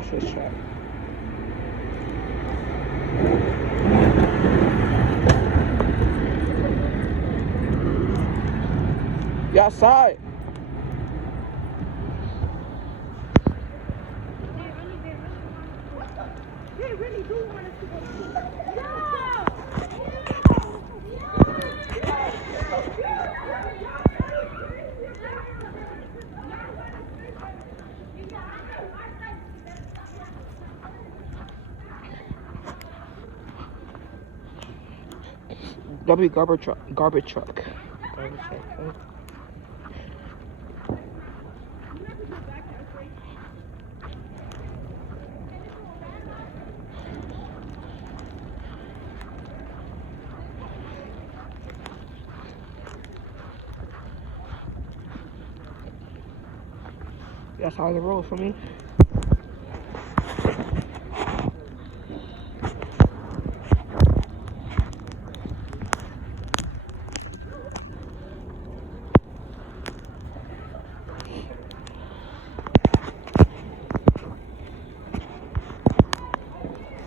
Watch this track. You outside. They really do want us to go to sleep. W garbage truck. Garbage truck. Garbage truck. Huh? That's how the road for me.